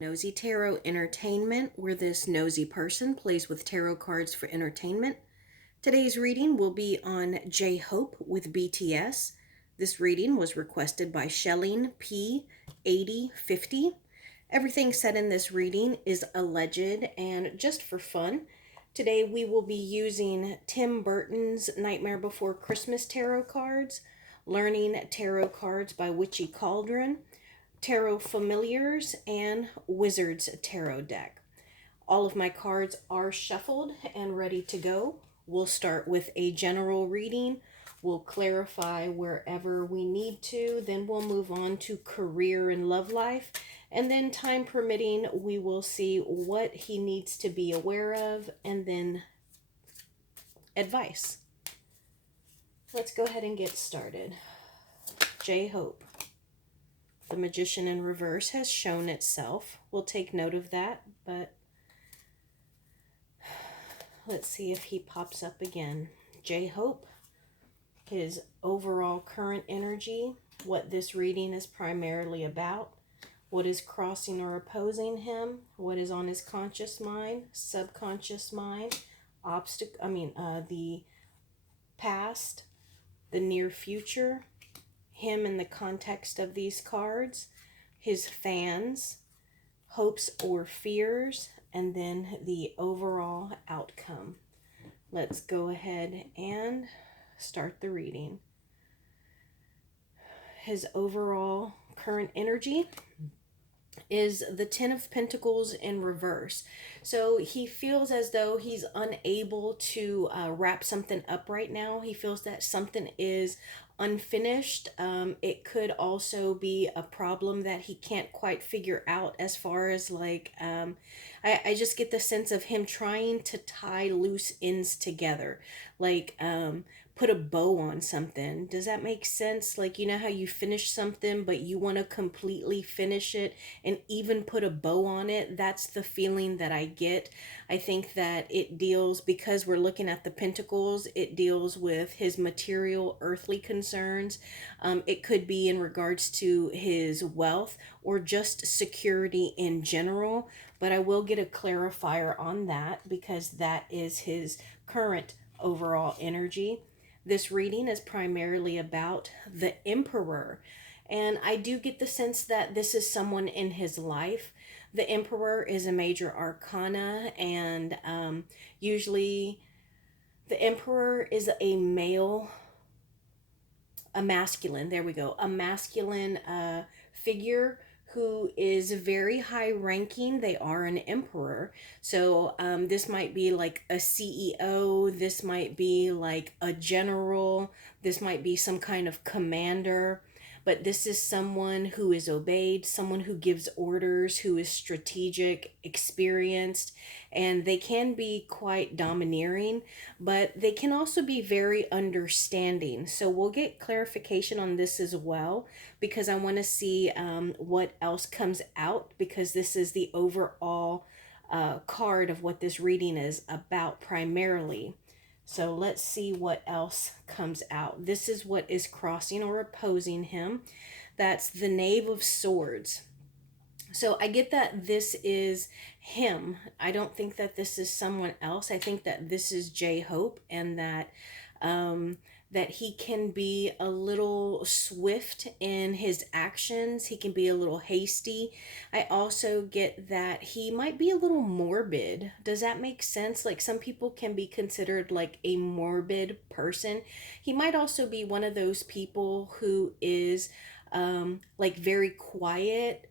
Nosy Tarot Entertainment, where this nosy person plays with tarot cards for entertainment. Today's reading will be on J Hope with BTS. This reading was requested by Shelleen P8050. Everything said in this reading is alleged and just for fun. Today we will be using Tim Burton's Nightmare Before Christmas tarot cards, learning tarot cards by Witchy Cauldron, Tarot Familiars, and Wizards Tarot deck. All of my cards are shuffled and ready to go. We'll start with a general reading. We'll clarify wherever we need to. Then we'll move on to career and love life. And then, time permitting, we will see what he needs to be aware of and then advice. Let's go ahead and get started. J Hope. The Magician in reverse has shown itself. We'll take note of that, but let's see if he pops up again. J Hope, his overall current energy, what this reading is primarily about, what is crossing or opposing him, what is on his conscious mind, subconscious mind, the past, the near future, him in the context of these cards, his fans, hopes or fears, and then the overall outcome. Let's go ahead and start the reading. His overall current energy is the Ten of Pentacles in reverse. So he feels as though he's unable to wrap something up right now. He feels that something is unfinished. It could also be a problem that he can't quite figure out as far as I just get the sense of him trying to tie loose ends together. Put a bow on something. Does that make sense? Like, you know how you finish something, but you want to completely finish it and even put a bow on it? That's the feeling that I get. I think that it deals, because we're looking at the pentacles, it deals with his material, earthly concerns. It could be in regards to his wealth or just security in general. But I will get a clarifier on that because that is his current overall energy. This reading is primarily about the Emperor, and I do get the sense that this is someone in his life. The Emperor is a major arcana, and usually the Emperor is a male, a masculine, there we go, a masculine figure who is very high ranking. They are an emperor. So this might be like a CEO. This might be like a general. This might be some kind of commander. But this is someone who is obeyed, someone who gives orders, who is strategic, experienced, and they can be quite domineering, but they can also be very understanding. So we'll get clarification on this as well, because I want to see what else comes out, because this is the overall card of what this reading is about primarily. So let's see what else comes out. This is what is crossing or opposing him. That's the Knave of Swords. So I get that this is him. I don't think that this is someone else. I think that this is J Hope, and that he can be a little swift in his actions. He can be a little hasty. I also get that he might be a little morbid. Does that make sense? Like, some people can be considered like a morbid person. He might also be one of those people who is like very quiet.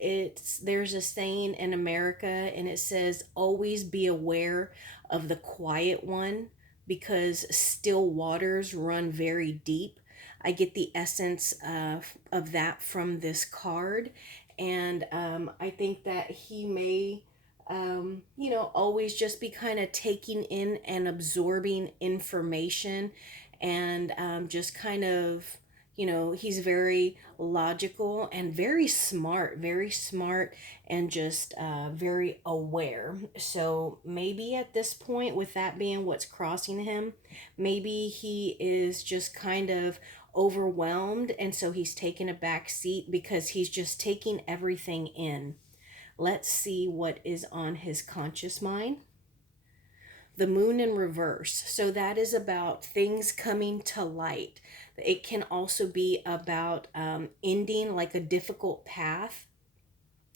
There's a saying in America, and it says always be aware of the quiet one, because still waters run very deep. I get the essence of that from this card. And I think that he may, always just be kind of taking in and absorbing information, and just kind of, he's very logical and very smart, and just very aware. So maybe at this point, with that being what's crossing him, maybe he is just kind of overwhelmed, and so he's taking a back seat because he's just taking everything in. Let's see what is on his conscious mind. The moon in reverse. So that is about things coming to light. It can also be about ending like a difficult path,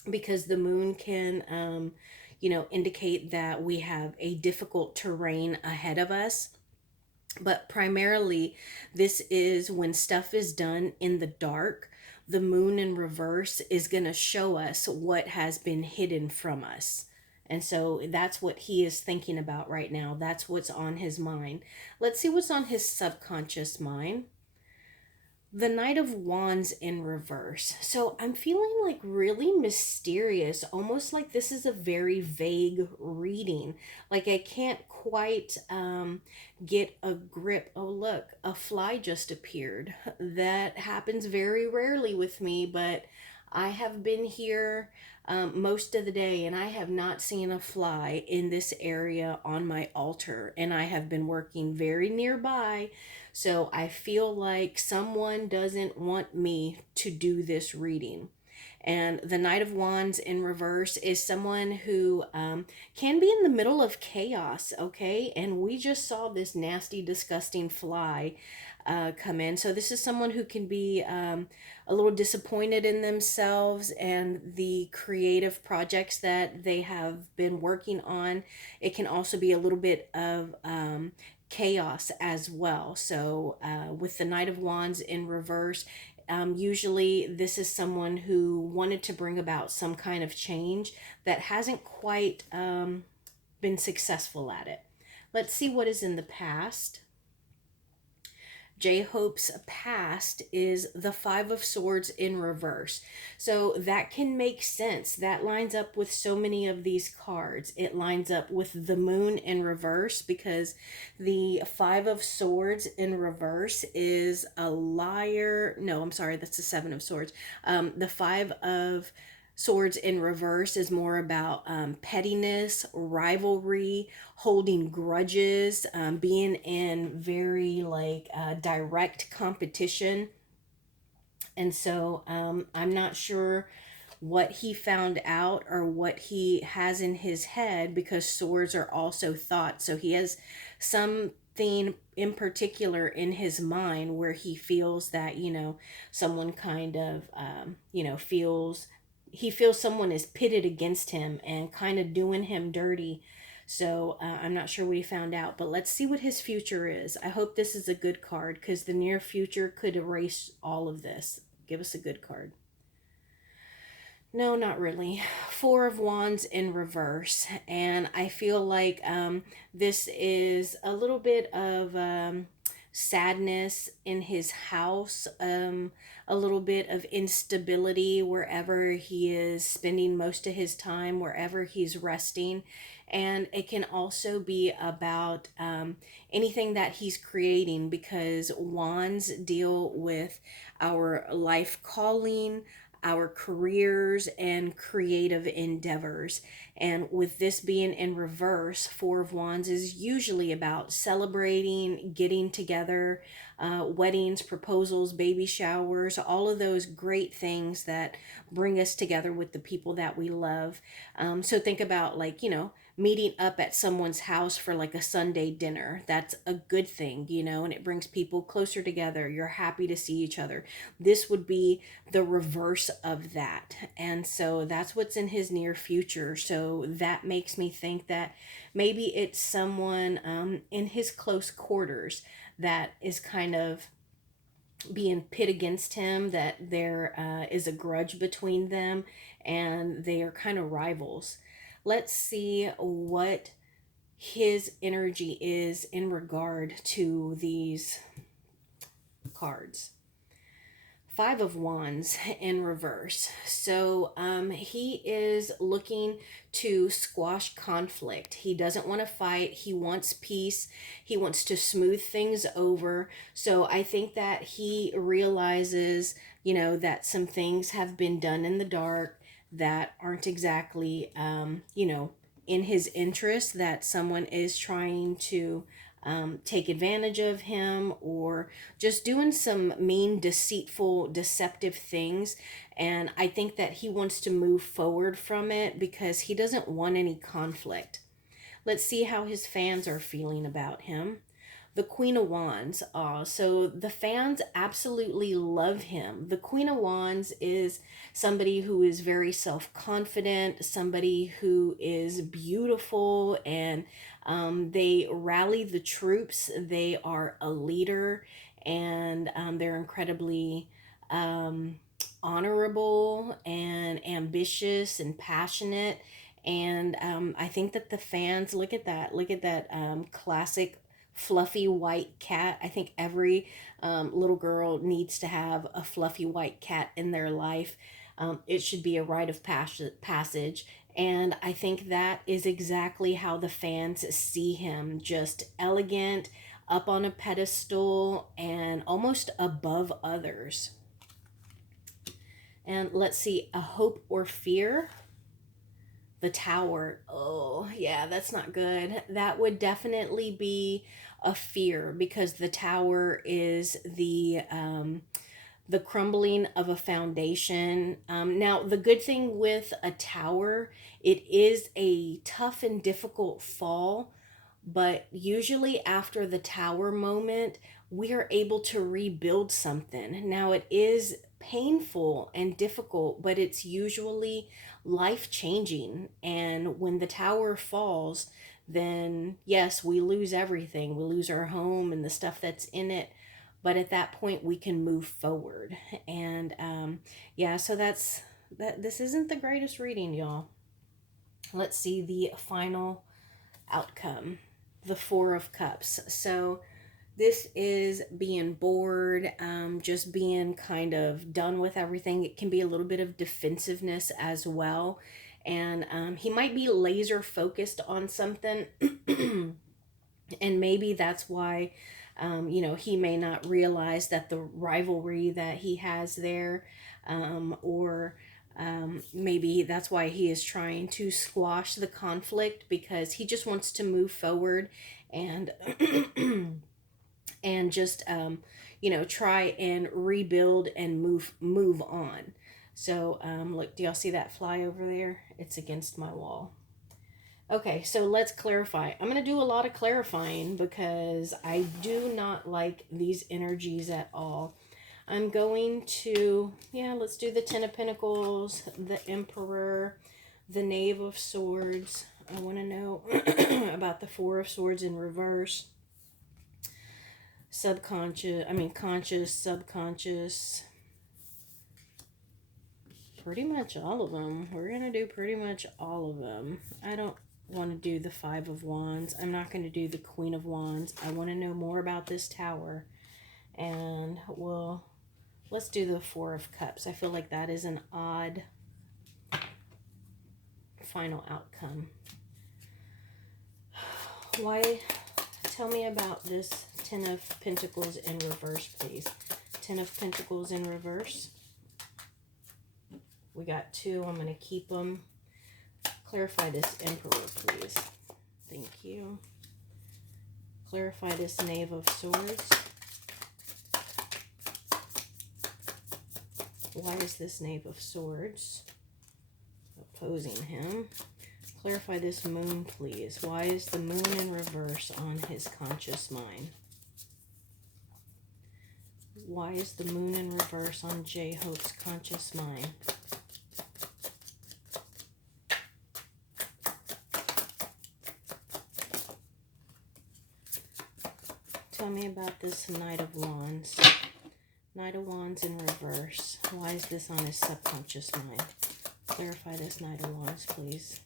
because the moon can, indicate that we have a difficult terrain ahead of us. But primarily, this is when stuff is done in the dark. The moon in reverse is going to show us what has been hidden from us. And so that's what he is thinking about right now. That's what's on his mind. Let's see what's on his subconscious mind. The Knight of Wands in reverse. So I'm feeling like really mysterious, almost like this is a very vague reading. Like I can't quite get a grip. Oh, look, a fly just appeared. That happens very rarely with me, but I have been here most of the day and I have not seen a fly in this area on my altar, and I have been working very nearby. So I feel like someone doesn't want me to do this reading. And the Knight of Wands in reverse is someone who can be in the middle of chaos, okay? And we just saw this nasty, disgusting fly come in. So this is someone who can be a little disappointed in themselves and the creative projects that they have been working on. It can also be a little bit of chaos as well. So with the Knight of Wands in reverse, usually this is someone who wanted to bring about some kind of change that hasn't quite been successful at it. Let's see what is in the past. J-Hope's past is the Five of Swords in reverse. So that can make sense. That lines up with so many of these cards. It lines up with the moon in reverse, because the Five of Swords in reverse is a liar. No, I'm sorry, that's the Seven of Swords. The Five of Swords in reverse is more about pettiness, rivalry, holding grudges, being in very like direct competition. And so I'm not sure what he found out or what he has in his head, because swords are also thoughts. So he has something in particular in his mind where he feels that, someone kind of, he feels someone is pitted against him and kind of doing him dirty. So I'm not sure what he found out, but let's see what his future is. I hope this is a good card, because the near future could erase all of this. Give us a good card. No, not really. Four of Wands in reverse. And I feel like this is a little bit of sadness in his house, a little bit of instability wherever he is spending most of his time, wherever he's resting. And it can also be about anything that he's creating, because wands deal with our life calling, our careers, and creative endeavors. And with this being in reverse, Four of Wands is usually about celebrating, getting together, weddings, proposals, baby showers, all of those great things that bring us together with the people that we love. So think about, like, meeting up at someone's house for like a Sunday dinner. That's a good thing, and it brings people closer together. You're happy to see each other. This would be the reverse of that. And so that's what's in his near future. So that makes me think that maybe it's someone in his close quarters that is kind of being pit against him, that there is a grudge between them and they are kind of rivals. Let's see what his energy is in regard to these cards. Five of Wands in reverse. So he is looking to squash conflict. He doesn't want to fight. He wants peace. He wants to smooth things over. So I think that he realizes, that some things have been done in the dark that aren't exactly, in his interest, that someone is trying to take advantage of him, or just doing some mean, deceitful, deceptive things. And I think that he wants to move forward from it because he doesn't want any conflict. Let's see how his fans are feeling about him. The Queen of Wands. So the fans absolutely love him. The Queen of Wands is somebody who is very self-confident, somebody who is beautiful, and they rally the troops. They are a leader, and they're incredibly honorable and ambitious and passionate. And I think that the fans, look at that classic fluffy white cat. I think every little girl needs to have a fluffy white cat in their life. It should be a rite of passage. And I think that is exactly how the fans see him, just elegant, up on a pedestal, and almost above others. And let's see, a hope or fear. The Tower. Oh, yeah, that's not good. That would definitely be a fear, because the Tower is the crumbling of a foundation. Now, the good thing with a tower, it is a tough and difficult fall, but usually after the tower moment, we are able to rebuild something. Now, it is painful and difficult, but it's usually life changing. And when the tower falls, then yes, we lose everything. We lose our home and the stuff that's in it. But at that point, we can move forward. And yeah, so that's that. This isn't the greatest reading, y'all. Let's see the final outcome. The Four of Cups. So this is being bored, just being kind of done with everything. It can be a little bit of defensiveness as well. And he might be laser focused on something. And maybe that's why, he may not realize that the rivalry that he has there, or maybe that's why he is trying to squash the conflict, because he just wants to move forward and and just try and rebuild and move on. So look, do y'all see that fly over there? It's against my wall. Okay, so let's clarify. I'm going to do a lot of clarifying because I do not like these energies at all. I'm going to, let's do the Ten of Pentacles, the Emperor, the Knave of Swords. I want to know about the Four of Swords in reverse. Conscious, subconscious. Pretty much all of them. We're going to do pretty much all of them. I don't want to do the Five of Wands. I'm not going to do the Queen of Wands. I want to know more about this Tower. And let's do the Four of Cups. I feel like that is an odd final outcome. Why? Tell me about this Ten of Pentacles in reverse, please. Ten of Pentacles in reverse. We got two. I'm going to keep them. Clarify this Emperor, please. Thank you. Clarify this Knave of Swords. Why is this Knave of Swords opposing him? Clarify this Moon, please. Why is the Moon in reverse on his conscious mind? Why is the Moon in reverse on J-Hope's conscious mind? Tell me about this Knight of Wands. Knight of Wands in reverse. Why is this on his subconscious mind? Clarify this Knight of Wands, please.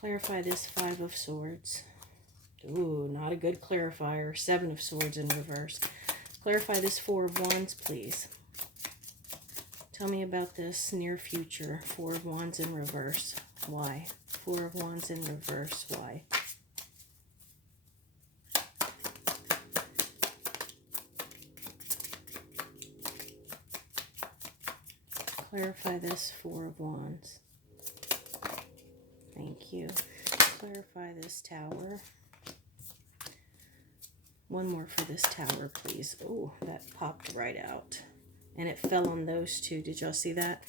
Clarify this Five of Swords. Ooh, not a good clarifier. Seven of Swords in reverse. Clarify this Four of Wands, please. Tell me about this near future. Four of Wands in reverse. Why? Four of Wands in reverse. Why? Clarify this Four of Wands. Thank you. Clarify this Tower. One more for this Tower, please. Oh, that popped right out. And it fell on those two. Did y'all see that?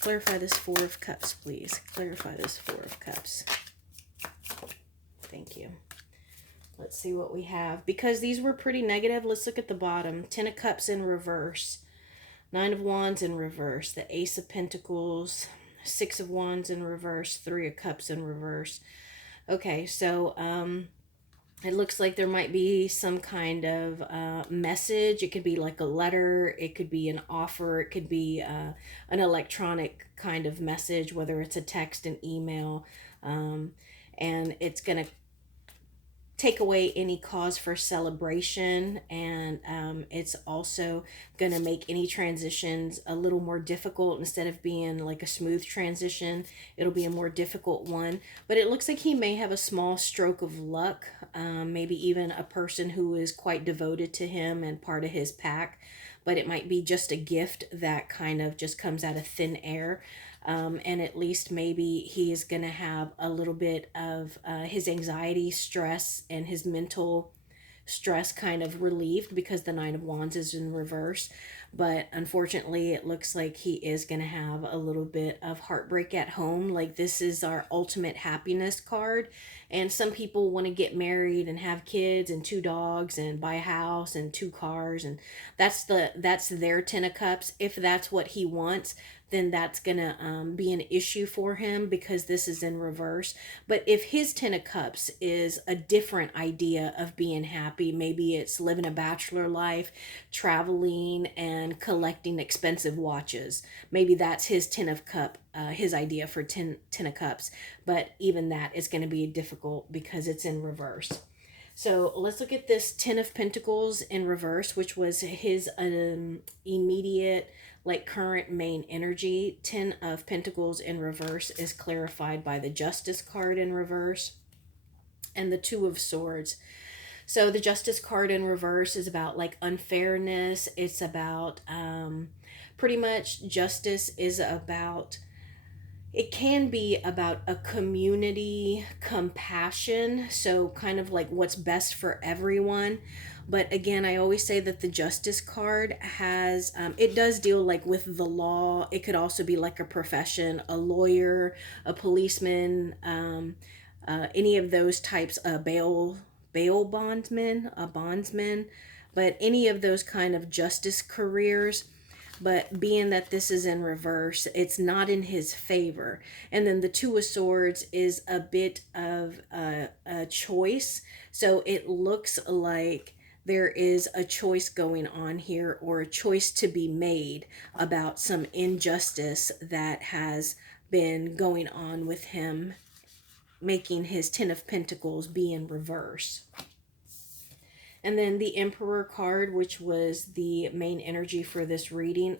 Clarify this Four of Cups, please. Clarify this Four of Cups. Thank you. Let's see what we have. Because these were pretty negative, let's look at the bottom. Ten of Cups in reverse. Nine of Wands in reverse. The Ace of Pentacles. Six of Wands in reverse. Three of Cups in reverse. Okay, so it looks like there might be some kind of message. It could be like a letter. It could be an offer. It could be an electronic kind of message, whether it's a text, an email. And it's going to take away any cause for celebration, and it's also going to make any transitions a little more difficult. Instead of being like a smooth transition, it'll be a more difficult one. But it looks like he may have a small stroke of luck, maybe even a person who is quite devoted to him and part of his pack, but it might be just a gift that kind of just comes out of thin air. And at least maybe he is going to have a little bit of his anxiety, stress, and his mental stress kind of relieved, because the Nine of Wands is in reverse. But unfortunately, it looks like he is going to have a little bit of heartbreak at home. Like, this is our ultimate happiness card. And some people want to get married and have kids and two dogs and buy a house and two cars. And that's their Ten of Cups. If that's what he wants, then that's going to be an issue for him, because this is in reverse. But if his Ten of Cups is a different idea of being happy, maybe it's living a bachelor life, traveling, and collecting expensive watches. Maybe that's his his idea for ten of Cups. But even that is going to be difficult because it's in reverse. So let's look at this Ten of Pentacles in reverse, which was his immediate, like, current main energy. Ten of Pentacles in reverse is clarified by the Justice card in reverse and the Two of Swords. So the Justice card in reverse is about like unfairness. It's about pretty much justice is about, it can be about a community compassion. So kind of like what's best for everyone. But again, I always say that the Justice card has, it does deal like with the law. It could also be like a profession, a lawyer, a policeman, any of those types, bail bondsman, a bondsman, but any of those kind of justice careers. But being that this is in reverse, it's not in his favor. And then the Two of Swords is a bit of a choice. So it looks like there is a choice going on here, or a choice to be made about some injustice that has been going on with him, making his Ten of Pentacles be in reverse. And then the Emperor card, which was the main energy for this reading,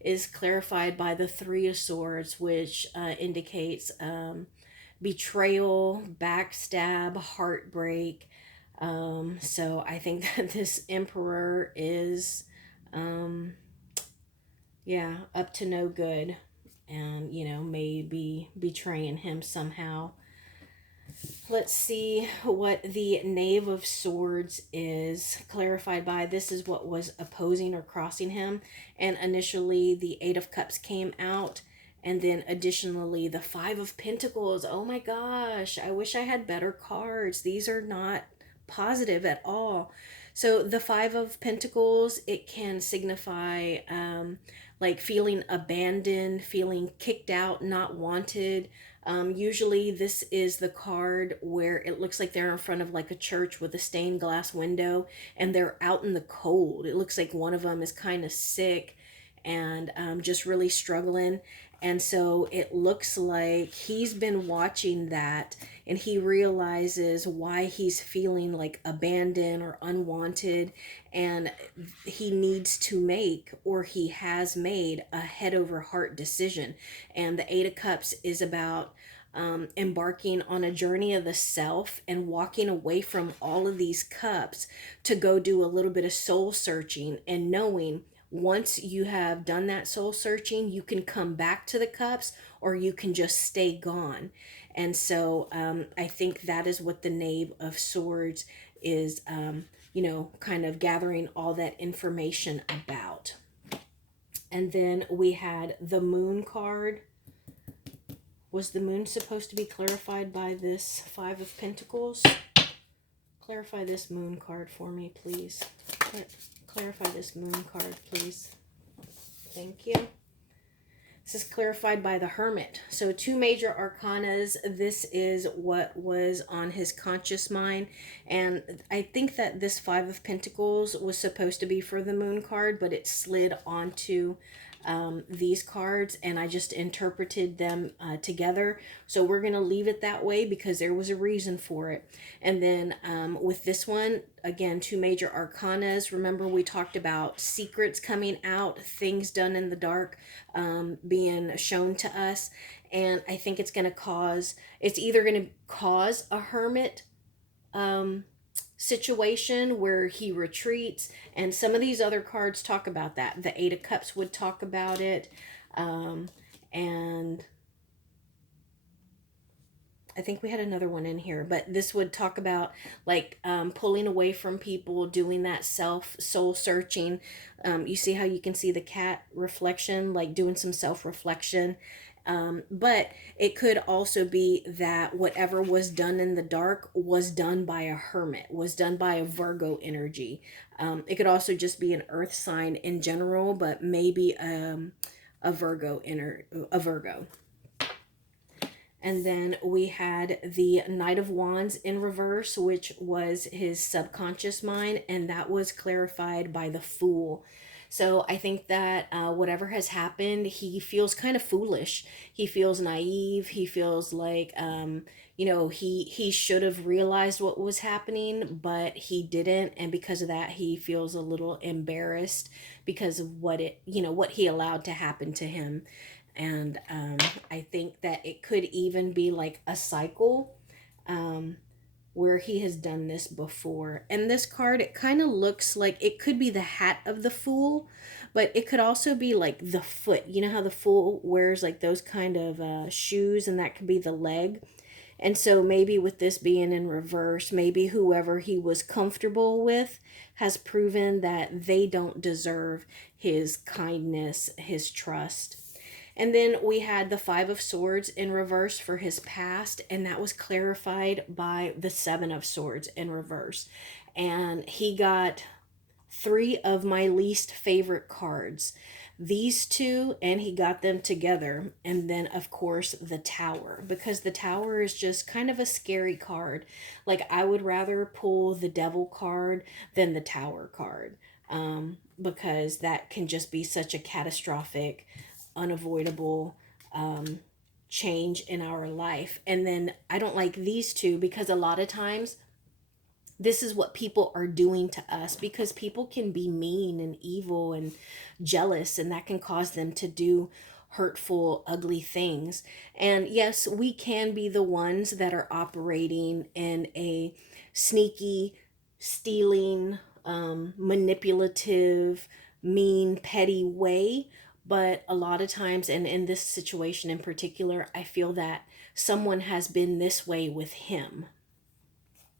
is clarified by the Three of Swords, which indicates betrayal, backstab, heartbreak. So I think that this Emperor is, up to no good, and, maybe betraying him somehow. Let's see what the Knave of Swords is clarified by. This is what was opposing or crossing him. And initially the Eight of Cups came out. And then additionally the Five of Pentacles. Oh my gosh, I wish I had better cards. These are not positive at all. So the Five of Pentacles, it can signify like feeling abandoned, feeling kicked out, not wanted. Usually this is the card where it looks like they're in front of like a church with a stained glass window and they're out in the cold. It looks like one of them is kind of sick and just really struggling. And so it looks like he's been watching that and he realizes why he's feeling like abandoned or unwanted, and he needs to make, or he has made, a head over heart decision. And the Eight of Cups is about embarking on a journey of the self and walking away from all of these cups to go do a little bit of soul searching and knowing once you have done that soul searching, you can come back to the cups or you can just stay gone. And so I think that is what the Knave of Swords is, kind of gathering all that information about. And then we had the Moon card. Was the moon supposed to be clarified by this Five of Pentacles? Clarify this moon card for me, please. Clarify this moon card, please. Thank you. This is clarified by the Hermit. So 2 major arcanas. This is what was on his conscious mind. And I think that this Five of Pentacles was supposed to be for the moon card, but it slid onto these cards, and I just interpreted them together. So we're going to leave it that way because there was a reason for it. And then with this one, again, 2 major arcanas. Remember, we talked about secrets coming out, things done in the dark being shown to us. And I think it's going to cause, it's either going to cause a hermit situation where he retreats, and some of these other cards talk about that. The Eight of Cups would talk about it, and I think we had another one in here, but this would talk about like pulling away from people, doing that soul searching. You see how you can see the cat reflection, like doing some self-reflection. But it could also be that whatever was done in the dark was done by a hermit, was done by a Virgo energy. It could also just be an earth sign in general, but maybe a Virgo. And then we had the Knight of Wands in reverse, which was his subconscious mind, and that was clarified by the Fool. So I think that whatever has happened, he feels kind of foolish. He feels naive. He feels like, he should have realized what was happening, but he didn't. And because of that, he feels a little embarrassed because of what he allowed to happen to him. And I think that it could even be like a cycle where he has done this before. And this card, it kind of looks like it could be the hat of the Fool, but it could also be like the foot. You know how the Fool wears like those kind of shoes, and that could be the leg. And so maybe with this being in reverse, maybe whoever he was comfortable with has proven that they don't deserve his kindness, his trust. And then we had the Five of Swords in reverse for his past, and that was clarified by the Seven of Swords in reverse. And he got 3 of my least favorite cards. These 2, and he got them together. And then, of course, the Tower, because the Tower is just kind of a scary card. Like, I would rather pull the Devil card than the Tower card, because that can just be such a catastrophic, unavoidable change in our life. And then I don't like these 2 because a lot of times this is what people are doing to us, because people can be mean and evil and jealous, and that can cause them to do hurtful, ugly things. And yes, we can be the ones that are operating in a sneaky, stealing, manipulative, mean, petty way. But a lot of times, and in this situation in particular, I feel that someone has been this way with him.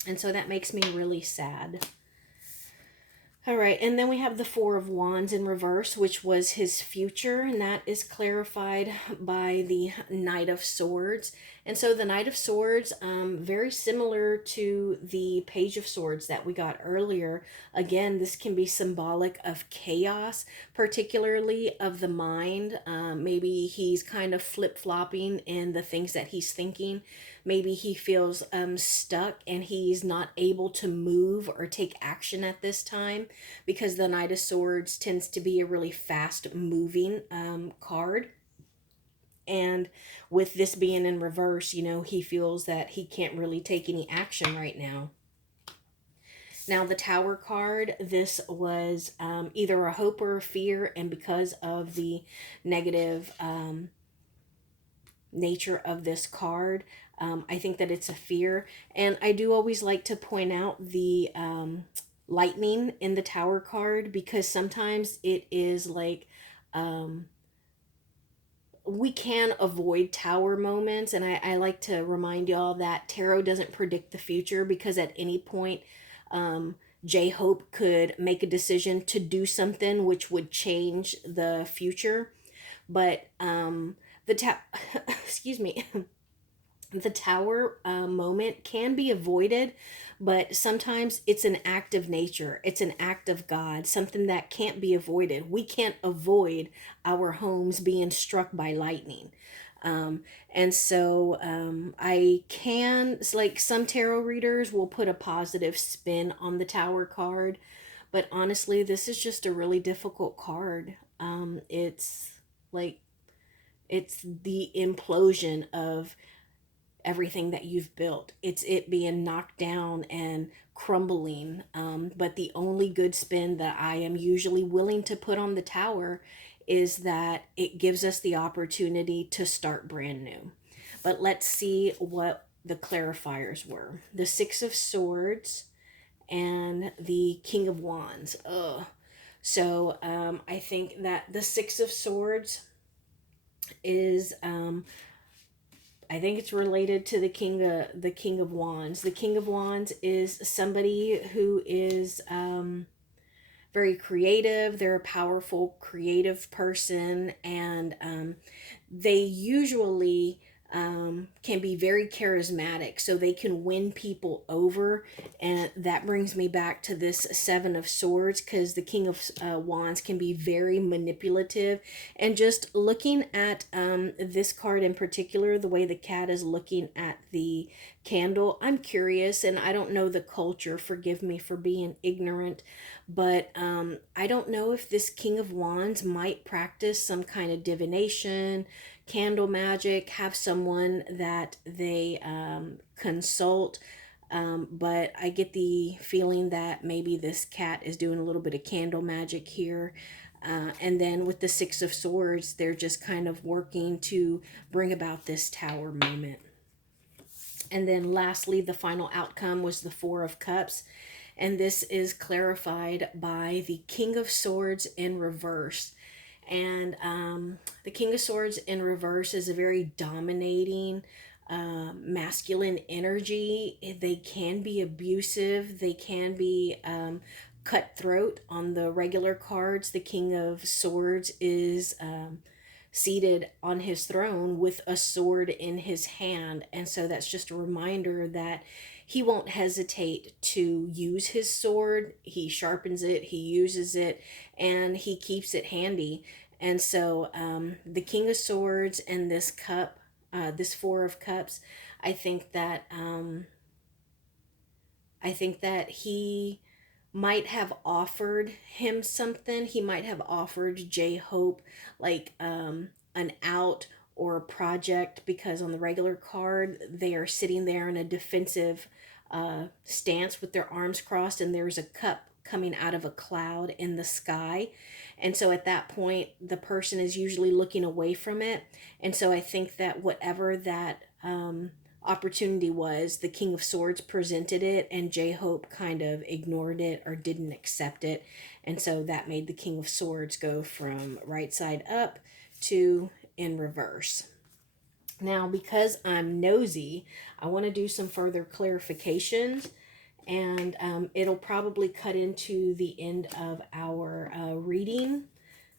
And so that makes me really sad. All right, and then we have the Four of Wands in reverse, which was his future, and that is clarified by the Knight of Swords. And so the Knight of Swords, very similar to the Page of Swords that we got earlier. Again, this can be symbolic of chaos, particularly of the mind. Maybe he's kind of flip-flopping in the things that he's thinking. Maybe he feels stuck and he's not able to move or take action at this time, because the Knight of Swords tends to be a really fast moving card. And with this being in reverse, he feels that he can't really take any action right now. Now, the Tower card, this was either a hope or a fear, and because of the negative nature of this card, I think that it's a fear. And I do always like to point out the lightning in the Tower card, because sometimes it is like, um, we can avoid Tower moments. And I like to remind y'all that tarot doesn't predict the future, because at any point, um, J Hope could make a decision to do something which would change the future. But excuse me, the Tower moment can be avoided, but sometimes it's an act of nature. It's an act of God, something that can't be avoided. We can't avoid our homes being struck by lightning. Um, and so I can, it's like some tarot readers will put a positive spin on the Tower card, but honestly, this is just a really difficult card. It's like, it's the implosion of everything that you've built. It's it being knocked down and crumbling. But the only good spin that I am usually willing to put on the Tower is that it gives us the opportunity to start brand new. But let's see what the clarifiers were. The Six of Swords and the King of Wands. Ugh. So I think that the Six of Swords is I think it's related to the King of Wands. The King of Wands is somebody who is very creative. They're a powerful, creative person, and they usually can be very charismatic, so they can win people over. And that brings me back to this Seven of Swords, because the King of Wands can be very manipulative. And just looking at this card in particular, the way the cat is looking at the candle, I'm curious, and I don't know the culture, forgive me for being ignorant, but I don't know if this King of Wands might practice some kind of divination, candle magic, have someone that they consult. But I get the feeling that maybe this cat is doing a little bit of candle magic here. And then with the Six of Swords, they're just kind of working to bring about this Tower moment. And then lastly, the final outcome was the Four of Cups. And this is clarified by the King of Swords in reverse. And the King of Swords in reverse is a very dominating, masculine energy. They can be abusive. They can be cutthroat. On the regular cards, the King of Swords is seated on his throne with a sword in his hand. And so that's just a reminder that he won't hesitate to use his sword. He sharpens it, he uses it, and he keeps it handy. And so the King of Swords and this cup, this Four of Cups, I think that he might have offered him something. He might have offered J Hope like an out or a project, because on the regular card they are sitting there in a defensive stance with their arms crossed, and there's a cup coming out of a cloud in the sky. And so at that point, the person is usually looking away from it. And so I think that whatever that opportunity was, the King of Swords presented it, and J Hope kind of ignored it or didn't accept it. And so that made the King of Swords go from right side up to in reverse. Now, because I'm nosy, I want to do some further clarifications, and it'll probably cut into the end of our reading.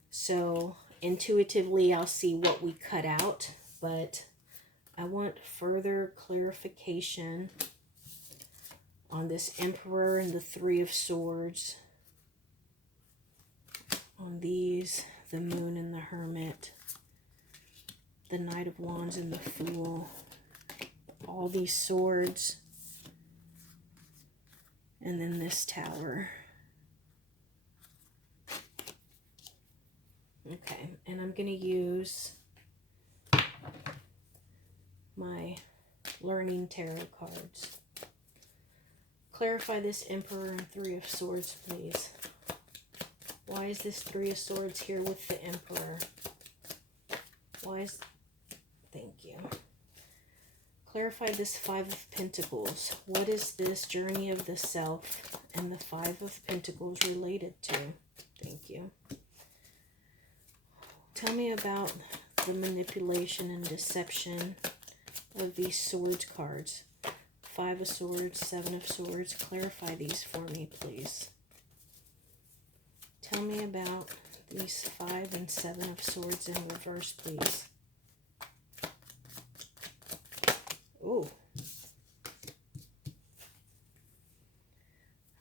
So intuitively, I'll see what we cut out, but I want further clarification on this Emperor and the Three of Swords, on these, the Moon and the Hermit, the Knight of Wands and the Fool, all these swords, and then this Tower. Okay, and I'm going to use my Learning Tarot cards. Clarify this Emperor and Three of Swords, please. Why is this Three of Swords here with the Emperor? Why is... Thank you. Clarify this Five of Pentacles. What is this journey of the self and the Five of Pentacles related to? Thank you. Tell me about the manipulation and deception of these Swords cards. Five of Swords, Seven of Swords. Clarify these for me, please. Tell me about these Five and Seven of Swords in reverse, please. Oh.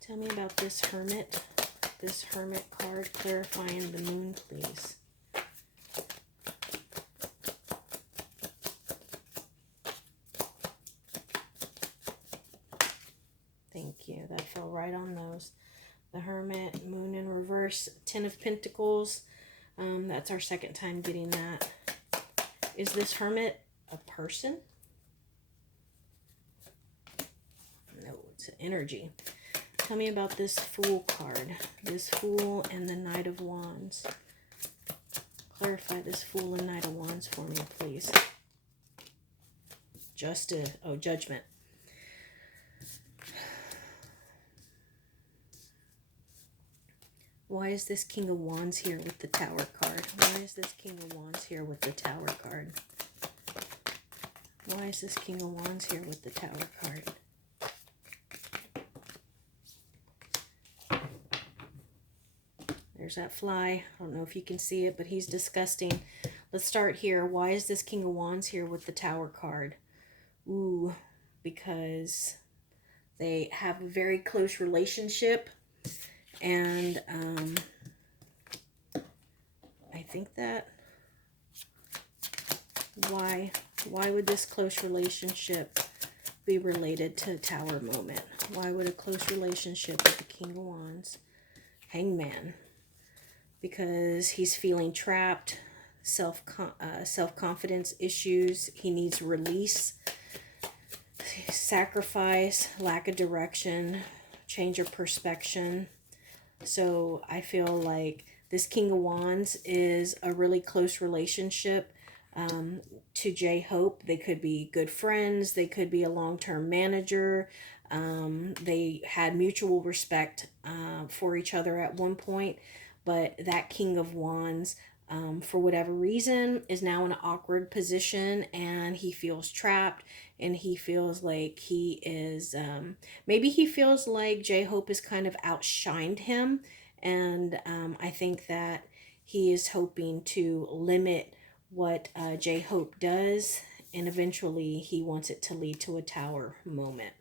Tell me about this Hermit. This Hermit card. Clarifying the Moon, please. Thank you. That fell right on those. The Hermit, Moon in reverse, Ten of Pentacles. That's our second time getting that. Is this Hermit a person? No, it's an energy. Tell me about this Fool card. This Fool and the Knight of Wands. Clarify this Fool and Knight of Wands for me, please. Judgment. Why is this King of Wands here with the Tower card? Why is this King of Wands here with the Tower card? Why is this King of Wands here with the Tower card? There's that fly. I don't know if you can see it, but he's disgusting. Let's start here. Why is this King of Wands here with the Tower card? Ooh, because they have a very close relationship. And I think that why would this close relationship be related to Tower moment? Why would a close relationship with the King of Wands? Hangman. Because he's feeling trapped, self-confidence issues. He needs release, sacrifice, lack of direction, change of perspective. So I feel like this King of Wands is a really close relationship to J-Hope. They could be good friends. They could be a long-term manager. They had mutual respect for each other at one point. But that King of Wands, for whatever reason, is now in an awkward position. And he feels trapped. And he feels like he is, maybe he feels like J-Hope has kind of outshined him. And I think that he is hoping to limit what J-Hope does. And eventually he wants it to lead to a Tower moment.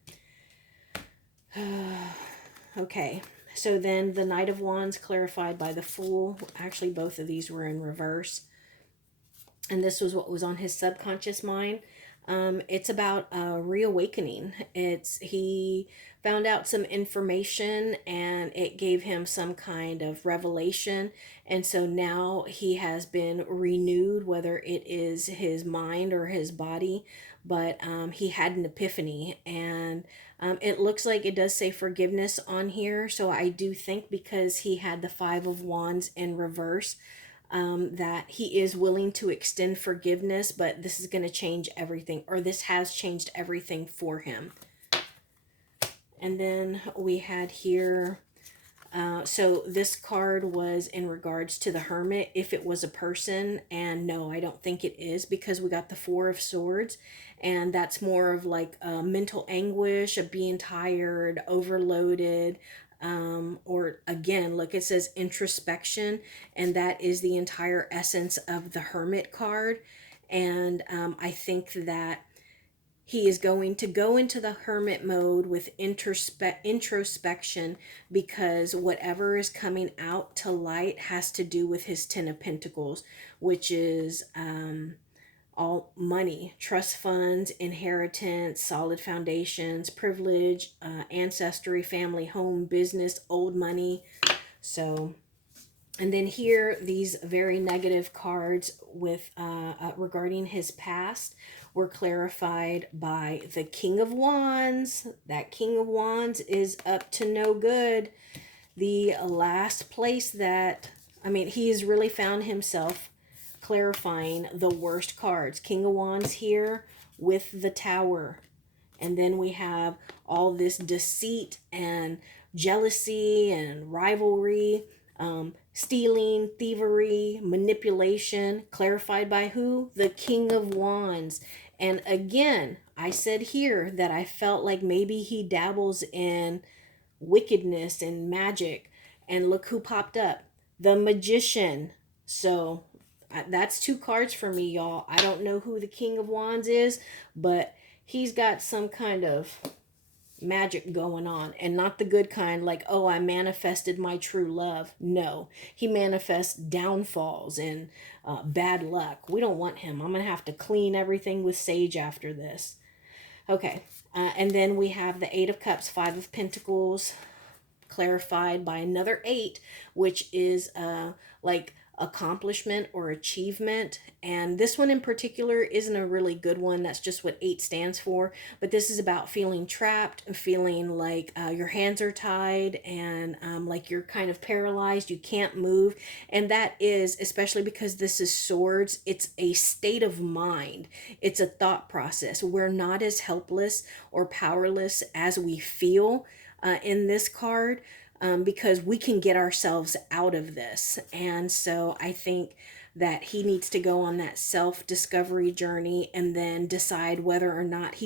Okay, so then the Knight of Wands clarified by the Fool. Actually, both of these were in reverse. And this was what was on his subconscious mind. It's about reawakening. He found out some information and it gave him some kind of revelation. And so now he has been renewed, whether it is his mind or his body. But he had an epiphany, and it looks like it does say forgiveness on here. So I do think because he had the Five of Wands in reverse, that he is willing to extend forgiveness, but this is going to change everything, or this has changed everything for him. And then we had here, so this card was in regards to the Hermit, if it was a person, and no, I don't think it is, because we got the Four of Swords, and that's more of like mental anguish of being tired, overloaded, or again, look, it says introspection, and that is the entire essence of the Hermit card. And I think that he is going to go into the Hermit mode with introspection, because whatever is coming out to light has to do with his Ten of Pentacles, which is all money, trust funds, inheritance, solid foundations, privilege, ancestry, family, home, business, old money. So, and then here, these very negative cards with regarding his past were clarified by the King of Wands. That King of Wands is up to no good. The last place that, I mean, he's really found himself clarifying the worst cards. King of Wands here with the Tower. And then we have all this deceit and jealousy and rivalry, stealing, thievery, manipulation, clarified by who? The King of Wands. And again, I said here that I felt like maybe he dabbles in wickedness and magic. And look who popped up, the Magician. So that's two cards for me, y'all. I don't know who the King of Wands is, but he's got some kind of magic going on, and not the good kind, like, oh, I manifested my true love. No, he manifests downfalls and bad luck. We don't want him. I'm gonna have to clean everything with sage after this. Okay, and then we have the Eight of Cups, Five of Pentacles, clarified by another eight, which is like accomplishment or achievement. And this one in particular isn't a really good one. That's just what eight stands for. But this is about feeling trapped, feeling like your hands are tied, and like you're kind of paralyzed. You can't move. And that is, especially because this is swords, it's a state of mind. It's a thought process. We're not as helpless or powerless as we feel in this card, because we can get ourselves out of this. And so I think that he needs to go on that self discovery journey and then decide whether or not he's